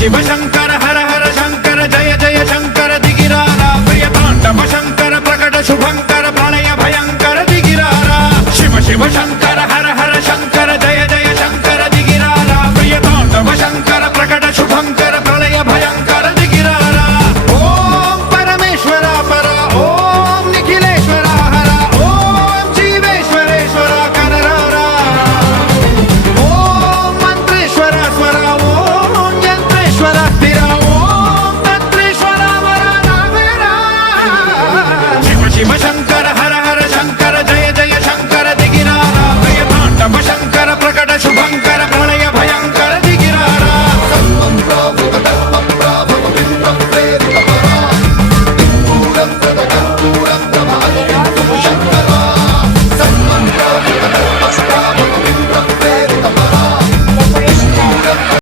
शिव शंकर हर हर शंकर जय जय शंकर दिगिरारा प्रिय तांडव शंकर प्रकट शुभंकर प्रलय भयंकर दिगिरारा शिव शिव शंकर